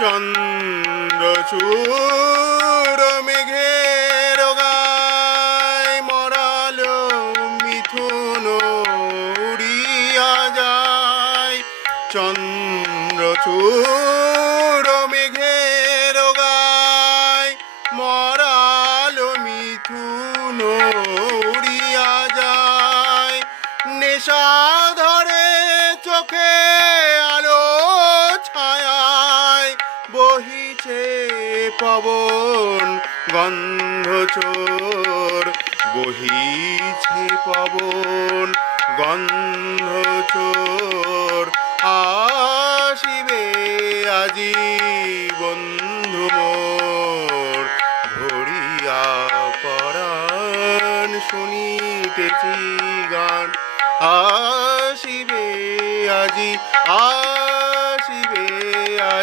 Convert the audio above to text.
চন্দ্রচূড় মেঘের গায় মরালো মিথুন উড়িয়া যায়। চন্দ্রচূড় মেঘের গায় মরালো মিথুন উড়িয়া যায়। নেশা ধরে চোখে আলো ছায়ায় বহিছে পবন গন্ধচোর, বহিছে পবন গন্ধচোর। আসিবে আজি বন্ধু মোর, ভরিয়া পরাণ শুনিতেছি গান। আসিবে আজি